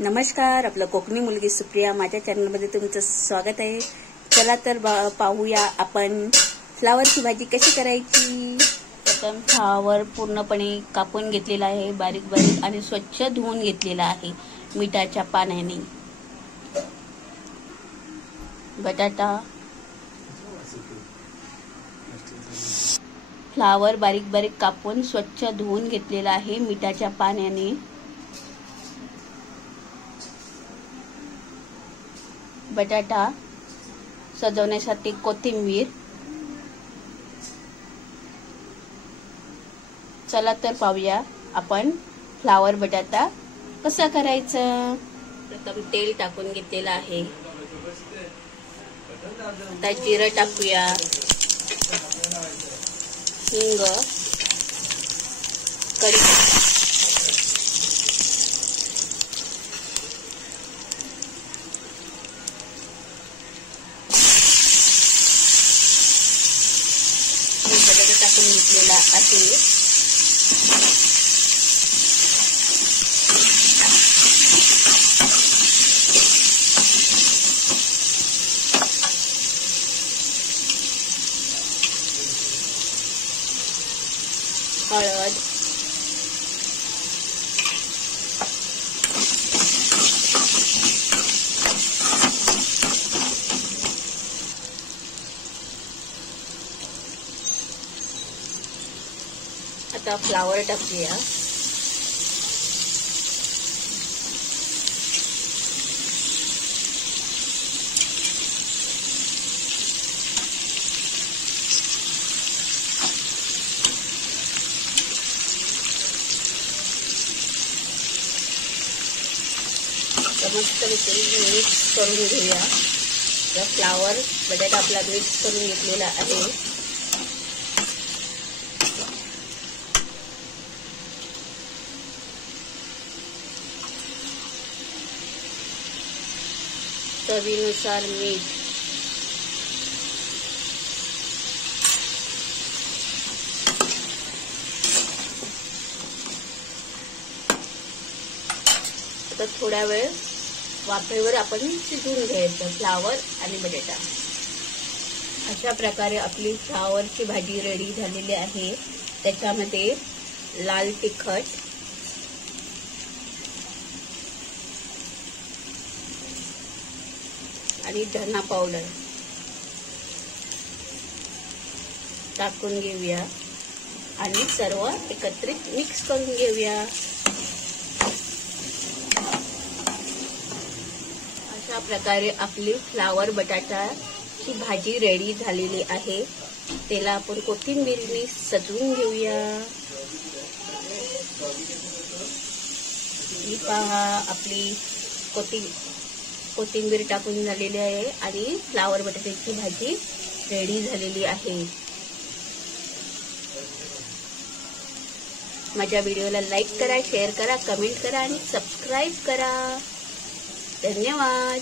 नमस्कार, आपलं कोकणी मुलगी सुप्रिया माझ्या चॅनलमध्ये तुमचं स्वागत आहे। चला तर पाहूया आपण फ्लावरची भाजी कशी करायची। प्रथम फ्लावर पूर्णपणे कापून घेतलेला आहे, बारीक बारीक आणि स्वच्छ धुवून घेतलेला आहे मिठाच्या पाण्याने। बटाटा, फ्लावर बारीक बारीक कापून स्वच्छ धुवून घेतलेला आहे मिठाच्या पाण्याने। बटाटा सजवण्यासाठी कोथिंबीर। चला तर पाहूया आपण फ्लावर बटाटा कसा करायचा। प्रथम तेल टाकून घेतलेलं आहे, आता जिरं टाकूया, हिंग, कढीपत्ता, बटाटा टाकून घेतलेला आहे। हळद, आता फ्लावर टाकूया, मस्त मिक्स करून घेऊया। तर फ्लावर बटाटा आपला मिक्स करून घेतलेला आहे। चवीनुसार मीठ, आता थोड्या वेळ वाफेवर आपण शिजवून घ्यायचं फ्लावर आणि बटाटा। अशा प्रकारे आपली फ्लावरची भाजी रेडी झालेली आहे। त्याच्यामध्ये लाल तिखट, आणि धना पावडर टाकून घेऊया आणि सर्व एकत्रित मिक्स करून घेऊया। अशा प्रकारे आपली फ्लावर बटाटाची भाजी रेडी झालेली आहे। त्याला आपण कोथिंबीरने सजवून घेऊया। ही पहा, आपली कोथिंबीर टाकून झालेली आहे आणि फ्लावर बटाट्याची भाजी रेडी झालेली आहे। माझ्या व्हिडिओला लाईक करा, शेअर करा, कमेंट करा आणि सबस्क्राईब करा। धन्यवाद।